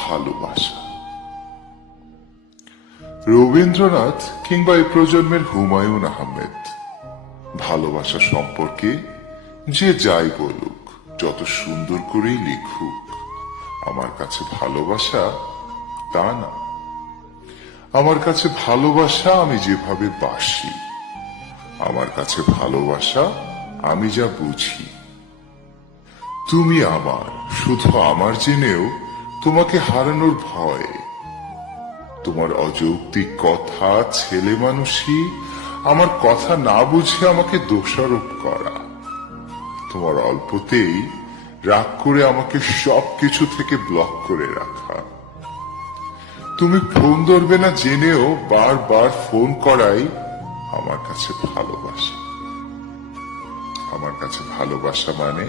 ভালোবাসা। রবীন্দ্রনাথ কিংবা এই প্রজন্মের হুমায়ুন আহমেদ ভালোবাসা সম্পর্কে যে যাই বলুক, যত সুন্দর করেই লিখুক, আমার কাছে ভালোবাসা তা না। আমার কাছে ভালোবাসা আমি যেভাবে বাসি, আমার কাছে ভালোবাসা আমি যা বুঝি। তুমি আমার, শুধু আমার জেনেও তোমাকে হারানোর ভয়, তোমার অযৌক্তিক কথা, ছেলে মানুষই, আমার কথা না বুঝে আমাকে দোষারোপ করা, তোমার অল্পতেই রাগ করে আমাকে সবকিছু থেকে ব্লক করে রাখা, তুমি ফোন ধরবে না জেনেও বারবার ফোন করাই আমার কাছে ভালোবাসা। আমার কাছে ভালোবাসা মানে